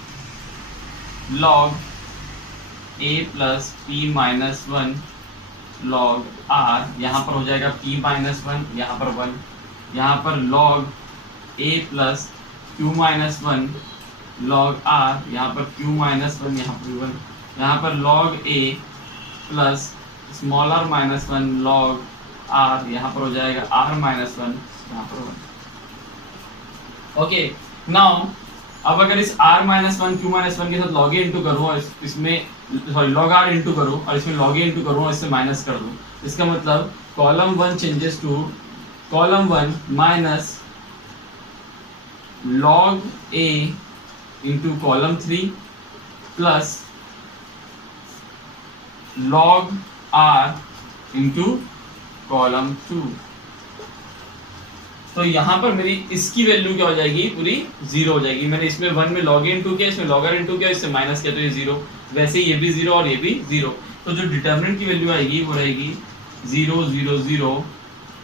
log a plus p minus 1 log r, यहाँ पर हो जाएगा p माइनस 1, यहाँ पर 1, यहाँ पर log a plus q minus 1 log r, यहाँ पर q माइनस 1, यहाँ पर 1, यहाँ पर log a plus small r minus 1 log r, यहाँ पर हो जाएगा r माइनस 1, यहाँ पर 1। ओके, नाउ अब अगर इस r माइनस 1 q माइनस 1 के साथ log a इंटू करूँ और इसमें log r इंटू करूँ और इसमें log a इंटू करूँ और इससे माइनस कर दूँ, इसका मतलब column 1 changes to column 1 minus log a into column 3 plus log r into column 2। तो यहाँ पर मेरी इसकी वैल्यू क्या हो जाएगी, पूरी 0 हो जाएगी। मैंने इसमें 1 में log a इंटू किया, इसमें log r इंटू किया, इससे माइनस किया, तो ये 0। वैसे ये भी 0 और ये भी 0। तो जो डिटर्मिनेंट की वैल्यू आएगी वो रहेगी 0 0 0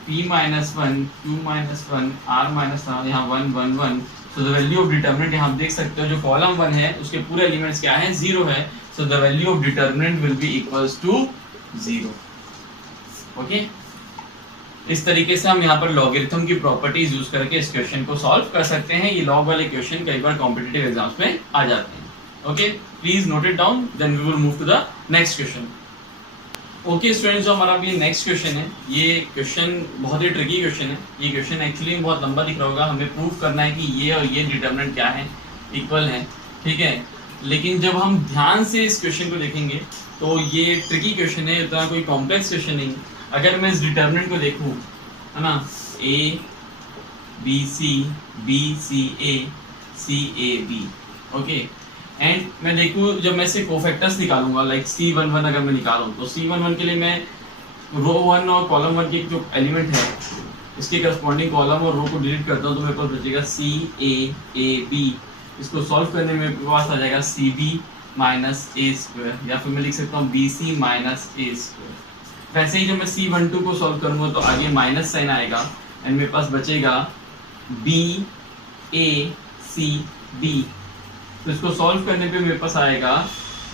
p minus 1 q minus 1 r minus 1, यहाँ 1 1 1। सो द वैल्यू ऑफ डिटर्मिनेंट यहाँ आप देख सकते हो, जो कॉलम 1 है उसके पूरे एलिमेंट्स क्या है, 0 है। So the value of determinant will be equals to 0। Okay, इस तरीके से हम यहाँ पर लॉगरिथम की प्रॉपर्टीज यूज करके इस क्वेश्चन को सॉल्व कर सकते हैं। ये लॉग वाले क्वेश्चन कई बार कॉम्पिटिटिव एग्जाम्स में आ जाते हैं। Okay, please note it down, then we will move to the next question. Okay students, जो हमारा अभी नेक्स्ट क्वेश्चन है, ये क्वेश्चन बहुत ही ट्रिकी क्वेश्चन है। ये क्वेश्चन एक्चुअली बहुत लंबा दिख रहा होगा। हमें प्रूव करना है कि ये और ये डिटरमिनेंट क्या है, इक्वल है, ठीक है। लेकिन जब हम ध्यान से इस क्वेश्चन को देखेंगे तो ये ट्रिकी क्वेश्चन है, इतना कोई कॉम्प्लेक्स क्वेश्चन नहीं। अगर मैं इस डिटरमिनेंट को देखूं, है ना, a b c b c a c a b, okay, and मैं देखूं जब मैं इसे कोफैक्टर्स निकालूंगा, लाइक C11 अगर मैं निकालूं तो C11 के लिए मैं रो 1 और कॉलम 1 के जो एलिमेंट है इसके करस्पॉन्डिंग कॉलम और रो को डिलीट करता हूं तो मेरे पास बचेगा C A A B। इसको सॉल्व करने में मेरे पास आ जाएगा CB माइनस A स्क्वायर, या फिर मैं लिख सकता हूँ BC माइनस A स्क्वायर। वैसे ही जब मैं C12 को सॉल्व करूंगा तो आगे माइनस साइन आएगा एंड मेरे पास बचेगा B A C B। तो इसको सॉल्व करने पे मेरे पास आएगा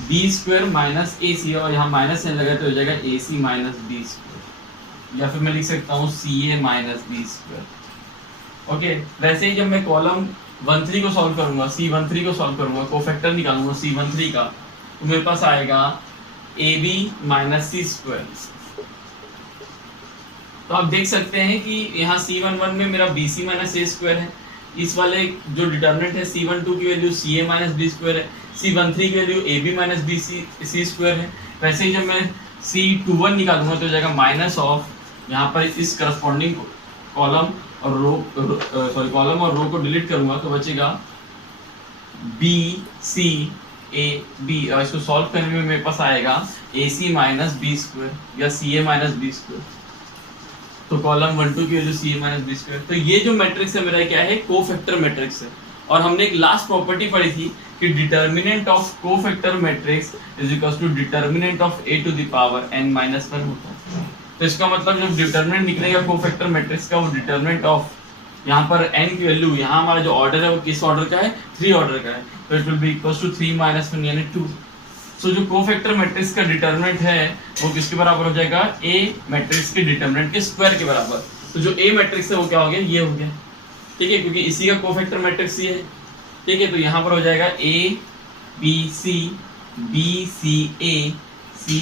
B square minus A C, और यहाँ माइनस साइन लगा तो हो जाएगा AC माइनस B स्क्वायर, या फिर मैं लिख सकता हूँ CA minus B square. Okay, वैसे ही जब मैं कॉलम 13 को सॉल्व करूंगा, C13 को सॉल्व करूंगा, कोफैक्टर निकालूंगा C13 का, तो मेरे पास आएगा AB माइनस C स्क्वायर। तो आप देख सकते हैं कि यहाँ C11 में मेरा BC माइनस A स्क्वायर है, इस वाले जो डिटर्मिनेंट है C12 की value CA minus B square है, C13 की value AB minus BC square है। वैसे ही जब मैं C21 निकालूंगा तो हो जाएगा माइनस ऑफ, यहाँ पर इस करस्पॉन्डिंग कॉलम और रो कॉलम और रो को डिलीट करूंगा तो बचेगा BC A B, और इसको सॉल्व करने में मेरे पास आएगा AC माइनस B स्क्वायर या CA माइनस B स्क्वायर। तो कॉलम 1 2 की value CA minus B square. तो ये जो मैट्रिक्स है मेरा क्या है, कोफैक्टर मैट्रिक्स है। और हमने एक लास्ट प्रॉपर्टी पढ़ी थी कि determinant of cofactor matrix is equals to determinant of A to the power n minus 1 होता है। तो इसका मतलब जब डिटर्मिनेंट निकलेगा कोफैक्टर मैट्रिक्स का, वो डिटर्मिनेंट ऑफ यहाँ पर n की वैल्यू, यहाँ हमारा जो ऑर्डर है वो किस ऑर्डर का है, 3 ऑर्डर का है, तो it will be equals to 3 minus 1 यानी 2। सो जो कोफैक्टर मैट्रिक्स का डिटर्मिनेंट है वो किसके बराबर हो जाएगा, A मैट्रिक्स के डिटर्मिनेंट के स्क्वायर के बराबर। तो जो A मैट्रिक्स है वो क्या हो गया, ये हो गया, ठीक है, क्योंकि इसी का कोफैक्टर मैट्रिक्स ये है, ठीक है। तो यहाँ पर हो जाएगा A B C B C A C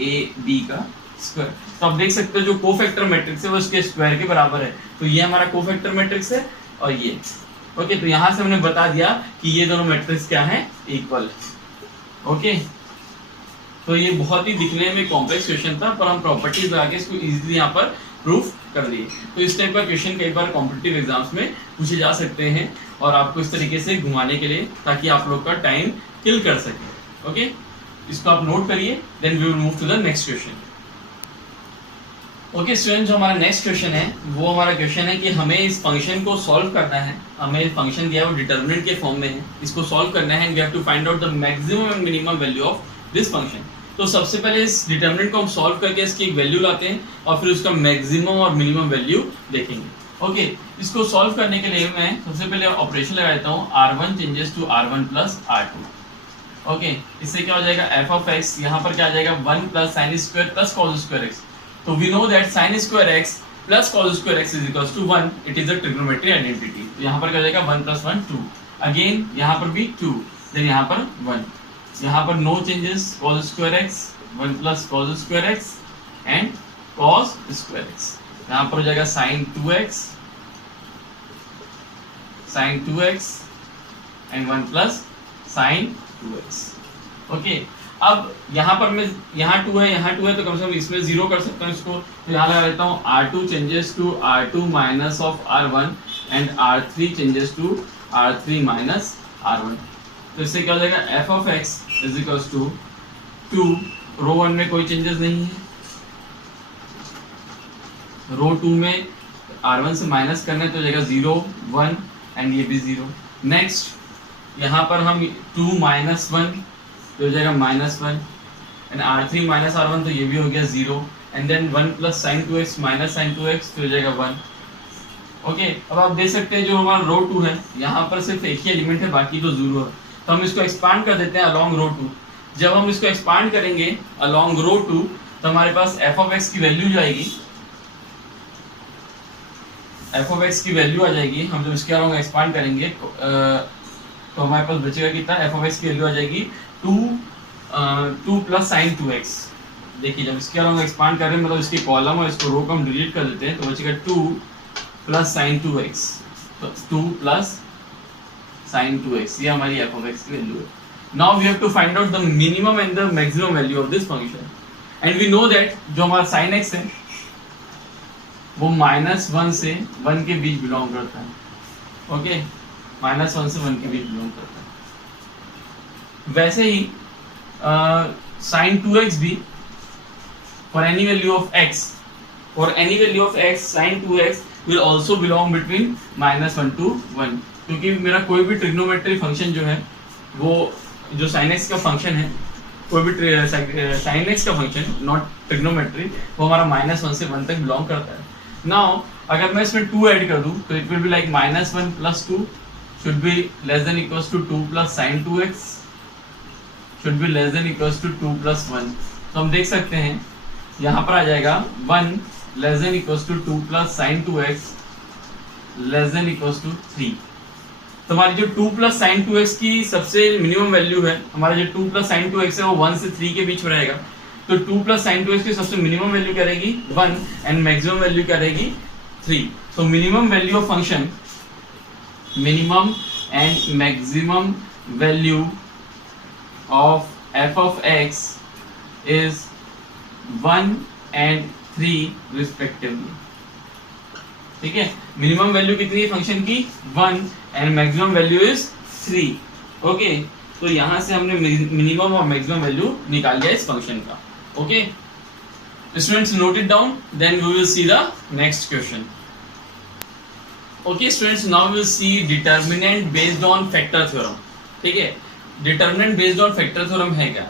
A B का स्क्वायर। तो आप देख सकते हो जो कोफैक्टर मैट्रिक्स है वो इसके स्क्वायर के बराबर है। तो ये हमारा कोफैक्टर मैट्रिक्स है और ये, ओके। तो यहाँ से हमने बता दिया कि ये दोनों मैट्रिक्स क्या है, इक्वल। ओके, तो ये बहुत ही दिखने में कॉम्प्लेक्स क्वेश्चन था, पर हम प्रॉपर्टीज लगा के इसको इजीली यहाँ पर प्रूफ कर दिए। तो इस टाइप का क्वेश्चन कई बार कॉम्पिटिटिव एग्जाम्स में पूछे जा सकते हैं और आपको इस तरीके से घुमाने के लिए, ताकि आप लोग का टाइम किल कर सके। ओके, इसको आप नोट करिए, then we will move to the next question. Okay student, जो हमारा नेक्स्ट क्वेश्चन है वो हमारा क्वेश्चन है कि हमें इस फंक्शन को सॉल्व करना है। हमें फंक्शन दिया है वो डिटर्मिनेंट के फॉर्म में है, इसको सॉल्व करना है and we have to find out the maximum and minimum value of this function. तो सबसे पहले इस डिटर्मिनेंट को हम सॉल्व करके इसकी एक वैल्यू लाते हैं और फिर उसका मैक्सिमम और मिनिमम वैल्यू देखेंगे। ओके, इसको सॉल्व करने के लिए मैं सबसे पहले ऑपरेशन लगा देता हूँ, r1 changes to r1 plus r2। Okay, इससे क्या हो जाएगा, एफ ऑफ एक्स यहाँ पर क्या आ जाएगा 1 plus sine square plus cos square x. तो we know that sine square x plus cos square x is equals to 1, it is a trigonometry identity. तो यहाँ पर क्या हो जाएगा 1 प्लस 1 2, अगेन यहाँ पर भी 2, देन यहाँ पर 1, यहाँ पर no changes, cos square x 1 plus cos square x and cos square x. यहाँ पर हो जाएगा sine 2x and 1 plus sine 2x। Okay, अब यहाँ पर मैं यहाँ 2 है तो कम से कम इसमें 0 कर सकता हूँ इसको। तो यहाँ लगा लेता हूँ r2 changes to r2 minus of r1 and r3 changes to r3 minus r1। तो इससे क्या हो जाएगा, f of x is equals to 2, row 1 में कोई चेंजेस नहीं है, रो 2 में r1 से माइनस करने तो हो जाएगा 0 1 एंड ये भी 0। नेक्स्ट यहाँ पर हम 2 माइनस 1 तो हो जाएगा minus 1 and r3 minus r1 तो ये भी हो गया 0 and then 1 plus sine 2x minus sine 2x तो हो जाएगा 1। ओके, अब आप देख सकते हैं जो हमारा रो 2 है यहाँ पर सिर्फ एक ही एलिमेंट है, बाकी तो 0 है। तो हम इसको एक्सपांड कर देते हैं अलॉन्ग रो 2। जब हम इसको एक्सपांड करेंगे अलॉन्ग रो 2 तो हमारे पास f ऑफ x की वैल्यू जो आएगी, f ऑफ x की वैल्यू आ जाएगी। हम जब इसके अलॉन्ग एक्सपांड करेंगे तो हमारे पास बचेगा कितना, f ऑफ x की वैल्यू आ जाएगी 2 प्लस साइन 2x। देखिए जब इसके अलॉन्ग एक्सपांड कर रहे हैं मतलब इसकी कॉलम और इसको रो को हम डिलीट कर देते हैं तो बचेगा 2 प्लस साइन 2x, तो 2 प्लस साइन 2x, ये हमारी f ऑफ x की वैल्यू है। Now we have to find out the minimum and the maximum value of this function and we know that जो हमारा साइन x है वो -1 से 1 के बीच बिलोंग करता है। ओके, -1 से 1 के बीच बिलोंग करता है। वैसे ही साइन 2x भी for any value of x sine 2x will also belong between -1 to 1, क्योंकि मेरा कोई भी ट्रिग्नोमेट्री फंक्शन जो है वो जो साइन x का फंक्शन है, कोई भी साइन x का फंक्शन नॉट ट्रिग्नोमेट्री, वो हमारा -1 से 1 तक बिलोंग करता है। नाउ अगर मैं इसमें 2 ऐड कर दूं तो it will be like -1 plus 2 should be less than equals to 2 plus sin 2x should be less than equals to 2 plus 1। तो हम देख सकते हैं यहाँ पर आ जाएगा 1 less than equals to 2 plus sin 2x less than equals to 3। तो हमारी जो 2 plus sin 2x की सबसे मिनिमम वैल्यू है, हमारा जो 2 plus sin 2x है वो 1 से 3 के बीच में रहेगा। तो 2 plus sin 2x की सबसे मिनिमम वैल्यू क्या रहेगी 1 एंड मैक्सिमम वैल्यू क्या रहेगी 3। तो minimum value of function, minimum and maximum value of f of x is 1 and 3 respectively। ठीक है, मिनिमम वैल्यू कितनी है फंक्शन की 1 and maximum value is 3। Okay, तो यहाँ से हमने मिनिमम और मैक्सिमम वैल्यू निकाल लिया इस फंक्शन का। Okay students, note it down, then we will see the next question. Okay students, now we will see determinant based on factor theorem. ठीक है, determinant based on factor theorem है क्या।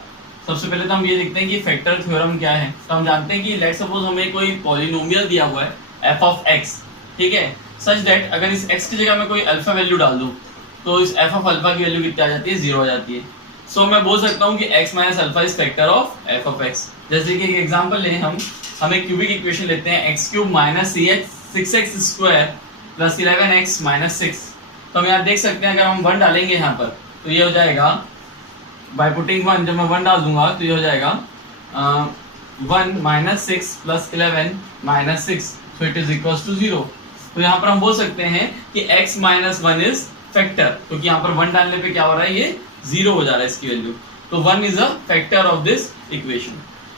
सबसे पहले तो हम ये देखते हैं कि फैक्टर थ्योरम क्या है। तो हम जानते हैं कि लेट सपोज हमें कोई पॉलिनोमियल दिया हुआ है f ऑफ x, ठीक है, सच दैट अगर इस x की जगह मैं कोई अल्फा वैल्यू डाल दूं तो इस f ऑफ अल्फा की वैल्यू कितनी आ जाती है 0 आ जाती है। सो मैं बोल सकता हूँ कि x minus alpha is factor of f of x। जैसे कि एक एग्जांपल लें, हम एक क्यूबिक इक्वेशन लेते हैं x cube minus 6x square plus 11x minus 6। तो हम यहाँ देख सकते हैं अगर हम 1 डालेंगे यहाँ पर तो ये हो जाएगा बाय पुटिंग 1, जब मैं 1 डाल दूंगा तो ये हो जाएगा 1 minus 6 plus 11 minus 6, so it is equals to 0। तो यहाँ पर हम बोल सकते हैं कि x माइनस 1 इज फैक्टर, क्योंकि यहाँ पर 1 डालने पे क्या हो रहा है, ये 0 हो जा रहा है इसकी वैल्यू। तो 1 is a factor of this equation.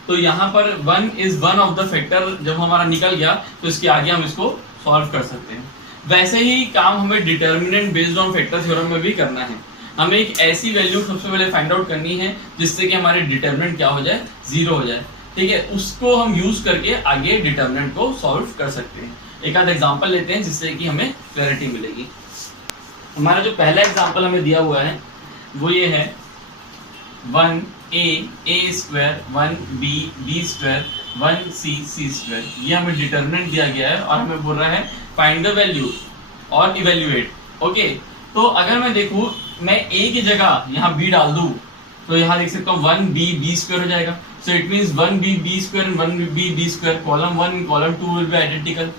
तो यहाँ पर 1 is one of the factor जब हमारा निकल गया तो इसके आगे हम इसको सॉल्व कर सकते हैं। वैसे ही काम हमें determinant based on factor theorem में भी करना है। हमें एक ऐसी वैल्यू सबसे पहले फाइंड आउट करनी है जिससे कि हमारे डिटर्मिनेंट क्या हो जाए, 0 हो जाए। ठीक है, उसको हम यूज करके आगे डिटर्मिनेंट को सॉल्व कर सकते हैं। एक आध एग्जांपल लेते हैं जिससे कि हमें क्लैरिटी मिलेगी। हमारा जो पहला एग्जांपल हमें दिया हुआ है वो ये है 1 A square 1b b square 1c c square, ये हमें डिटरमिनेंट दिया गया है और हमें बोल रहा है फाइंड द वैल्यू और इवेल्युएट। ओके, तो अगर मैं देखूं, मैं a की जगह यहाँ b डाल दूं तो यहाँ लिख सकता हूँ 1b b स्क्वायर हो जाएगा। So it means 1b b square and 1b b square, column 1 and column 2 will be identical.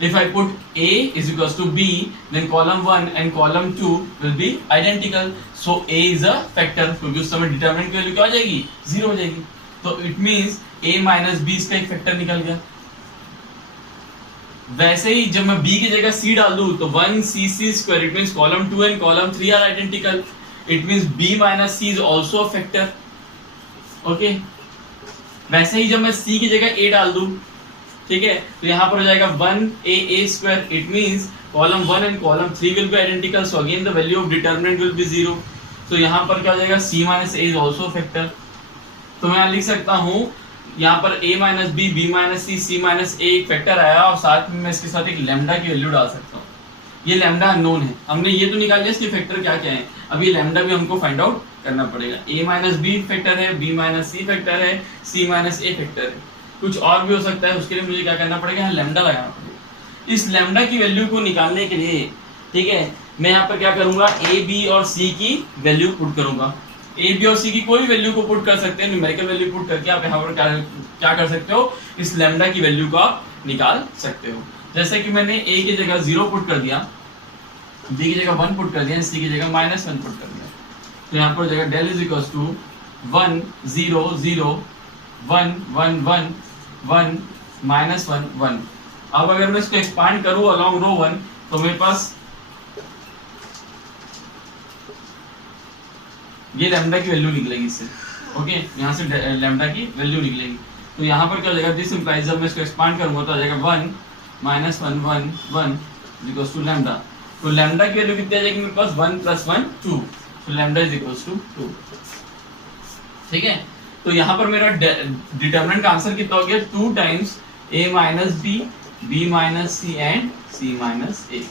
If I put a is equals to b, then column 1 and column 2 will be identical. So a is a factor, क्योंकि उस समय डिटरमिनेंट की वैल्यू क्या हो जाएगी, 0 हो जाएगी। तो it means a minus b इसका एक फैक्टर निकल गया। वैसे ही जब मैं b की जगह c डाल दूं तो 1cc square, it means column 2 and column 3 are identical, it means b minus c is also a factor. Okay, वैसे ही जब मैं c की जगह a डाल दूं, ठीक है, तो यहाँ पर हो जाएगा 1a square, it means column 1 and column 3 will be identical, so again the value of determinant will be 0। तो यहाँ पर क्या हो जाएगा, c minus a is also factor. तो मैं लिख सकता हूँ यहाँ पर a minus b, b minus c, c minus a एक फैक्टर आया और साथ में मैं इसके साथ एक लैम्डा की वैल्यू डाल सकता हूँ। ये लैम्डा अननोन है, हमने ये तो निकाल लिया इसके फैक्टर क्या क्या है, अब ये लैम्डा भी हमको फाइंड आउट करना पड़ेगा। a माइनस b फैक्टर है, b माइनस c फैक्टर है, c माइनस a फैक्टर है, कुछ और भी हो सकता है, उसके लिए मुझे क्या करना पड़ेगा, लैम्डा लगाना पड़ेगा। इस लैम्डा की वैल्यू को निकालने के लिए, ठीक है, मैं यहाँ पर क्या करूंगा, a b और c की वैल्यू पुट करूंगा। a b और c की कोई वैल्यू को पुट कर सकते हैं, न्यूमेरिकल वैल्यू पुट करके आप यहाँ पर क्या कर सकते हो, इस लैम्डा की वैल्यू को आप निकाल सकते हो। जैसे कि मैंने a की जगह 0 पुट कर दिया, b की जगह 1 पुट कर दिया, c की जगह -1 पुट कर दिया, तो यहाँ पर हो जाएगा डेल इज इक्वल्स टू 1 0 0 1 1 1 1 -1 1। अब अगर मैं इसको एक्सपांड करूं अलोंग रो 1 तो मेरे पास ये लैम्डा की वैल्यू निकलेगी इससे। ओके, यहाँ से लैम्डा की वैल्यू निकलेगी, तो यहाँ पर क्या हो जाएगा, दिस इंप्लाइज जब मैं इसको एक्सपांड करूंगा तो आ जाएगा 1 -1 1 1 इक्वल्स टू लैम्डा। तो लैम्डा की वैल्यू कितनी आ जाएगी मेरे पास, 1 + 1 2, तो लैम्डा इज इक्वल्स टू 2। ठीक है, तो यहाँ पर मेरा डिटरमिनेंट का आंसर कितना हो गया, 2 times a minus b, b minus c and c minus a।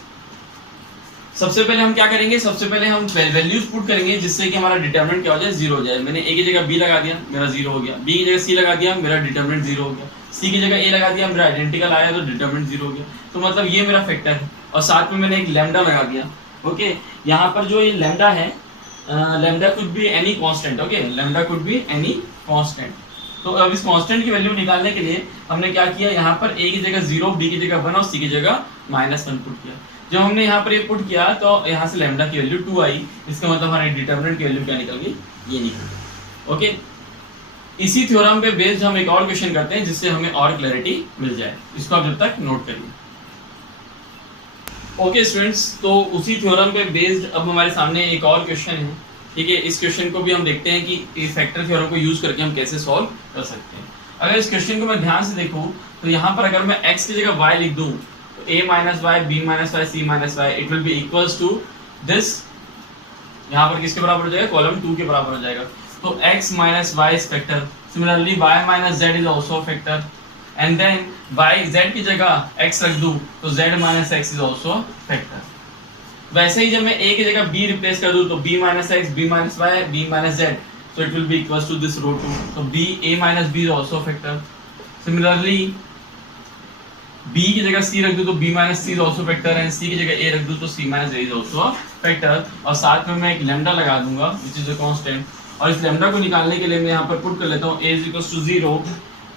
सबसे पहले हम क्या करेंगे, सबसे पहले हम वैल्यूज पुट करेंगे जिससे कि हमारा डिटरमिनेंट क्या हो जाए, 0 हो जाए। मैंने a की जगह b लगा दिया, मेरा 0 हो गया, b की जगह c लगा दिया, मेरा डिटरमिनेंट 0 हो गया, c की जगह a लगा दिया, मेरा आइडेंटिकल आया तो डिटरमिनेंट 0 हो गया। तो मतलब ये मेरा फैक्टर है और साथ में मैंने एक लैम्डा लगा दिया। ओके, यहाँ पर जो ये लैम्डा है, lambda could be any constant. Okay, lambda could be any constant. तो अब इस कांस्टेंट की वैल्यू निकालने के लिए हमने क्या किया, यहाँ पर a की जगह 0, b की जगह 1 और c की जगह -1 पुट किया। जब हमने यहाँ पर ये पुट किया तो यहाँ से लैम्डा की वैल्यू 2 आई, इसका मतलब हमारे डिटरमिनेंट की वैल्यू क्या निकल गई, ये निकल गई। ओके, इसी थ्योरम पे बेस्ड हम एक और क्वेश्चन करते हैं जिससे हमें और क्लैरिटी मिल जाए, इसको आप जब तक नोट करिए। ओके स्टूडेंट्स, तो उसी थ्योरम पे बेस्ड अब हमारे सामने एक और क्वेश्चन है। ठीक है, इस क्वेश्चन को भी हम देखते हैं कि फैक्टर थ्योरम को यूज करके हम कैसे सॉल्व कर सकते हैं। अगर इस क्वेश्चन को मैं ध्यान से देखूं तो यहाँ पर अगर मैं x की जगह y लिख दूं तो a minus y, b minus y, c minus y, it will be equals to this. यहाँ पर किसके बराबर हो जाएगा, कॉलम 2 के बराबर हो जाएगा। तो x minus y is factor, similarly y minus z is also factor, and then y z की जगह x रख दूं तो z minus x is also factor. वैसे ही जब मैं a की जगह b रिप्लेस कर दूं तो b minus x, b minus y, b minus z, so it will be equals to this row 2, so b, a minus b is also a factor. Similarly b की जगह c रख दूं तो b minus c is also factor, and c की जगह a रख दूं तो c minus a is also factor, और साथ में मैं एक लैम्डा लगा दूंगा which is a constant, और इस लैम्डा को निकालने के लिए मैं यहाँ पर पुट कर लेता हूँ a is equals to 0।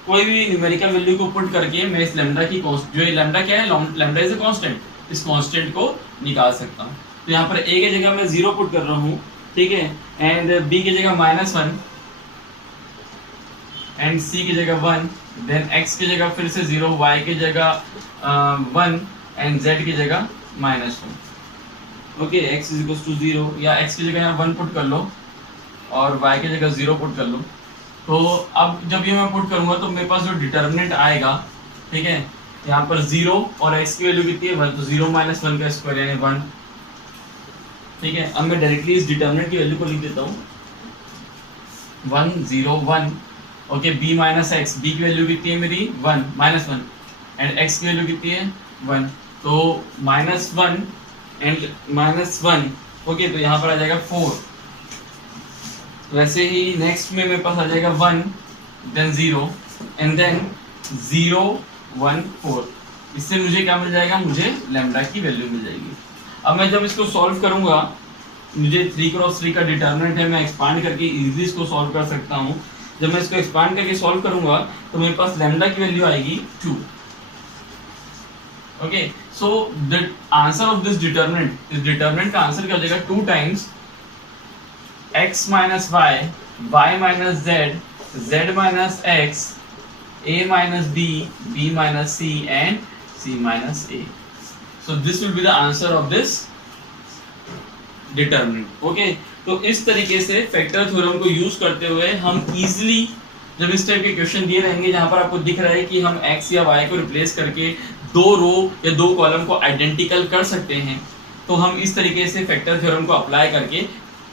कोई भी न्यूमेरिकल वैल्यू को पुट करके मैं इस लैम्डा की जो ये लैम्डा क्या है, लैम्डा इज अ कांस्टेंट, इस कांस्टेंट को निकाल सकता हूँ। तो यहाँ पर a की जगह मैं 0 पुट कर रहा हूँ, ठीक है, एंड b की जगह -1 एंड c की जगह 1, देन x की जगह फिर से 0, y की जगह 1 एंड z की जगह -1। Okay, x is equals to 0, या x की जगह यहाँ 1 पुट कर लो और y की जगह 0 पुट कर लो। तो अब जब ये मैं पुट करूंगा तो मेरे पास जो डिटरमिनेंट आएगा, ठीक है, यहाँ पर 0 और x की वैल्यू कितनी है 1, तो 0 - 1 का स्क्वायर यानी 1। ठीक है, अब मैं डायरेक्टली इस डिटरमिनेंट की वैल्यू को लिख देता हूँ 1 0 1। Okay, b minus x, b की वैल्यू कितनी है मेरी 1 -1 एंड x की वैल्यू कितनी है 1, तो -1 एंड -1। ओके, तो यहाँ पर आ जाएगा 4, वैसे ही नेक्स्ट में मेरे पास आ जाएगा 1 देन 0 एंड देन 0 1 4। इससे मुझे क्या मिल जाएगा, मुझे लैम्डा की वैल्यू मिल जाएगी। अब मैं जब इसको सॉल्व करूंगा, मुझे 3x3 का डिटर्मिनेंट है, मैं एक्सपांड करके इजीली इसको सॉल्व कर सकता हूँ। जब मैं इसको एक्सपांड करके सॉल्व करूंगा तो मेरे पास लैम्डा की वैल्यू आएगी 2। Okay, so the answer of this determinant, इस डिटर्मिनेंट का आंसर क्या हो जाएगा, 2 times x minus y, y minus z, z minus x, a minus b, b minus c and c minus a। So this will be the answer of this determinant। Okay, तो इस तरीके से फैक्टर थ्योरम को यूज करते हुए हम इजीली, जब इस टाइप के क्वेश्चन दिए रहेंगे जहां पर आपको दिख रहा है कि हम x या y को रिप्लेस करके 2 रो या 2 कॉलम को आइडेंटिकल कर सकते हैं, तो हम इस तरीके से फैक्टर थ्योरम को अप्लाई करके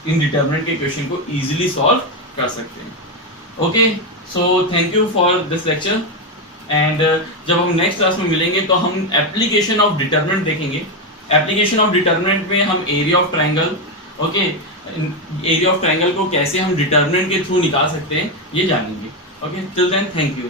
इन डिटर्मिनेंट के क्वेश्चन को इजीली सॉल्व कर सकते हैं। Okay, so thank you for this lecture and जब हम नेक्स्ट क्लास में मिलेंगे तो हम एप्लीकेशन ऑफ डिटर्मिनेंट देखेंगे। एप्लीकेशन ऑफ डिटर्मिनेंट में हम area of triangle, okay, area of triangle को कैसे हम डिटर्मिनेंट के थ्रू निकाल सकते हैं ये जानेंगे। Okay, till then thank you.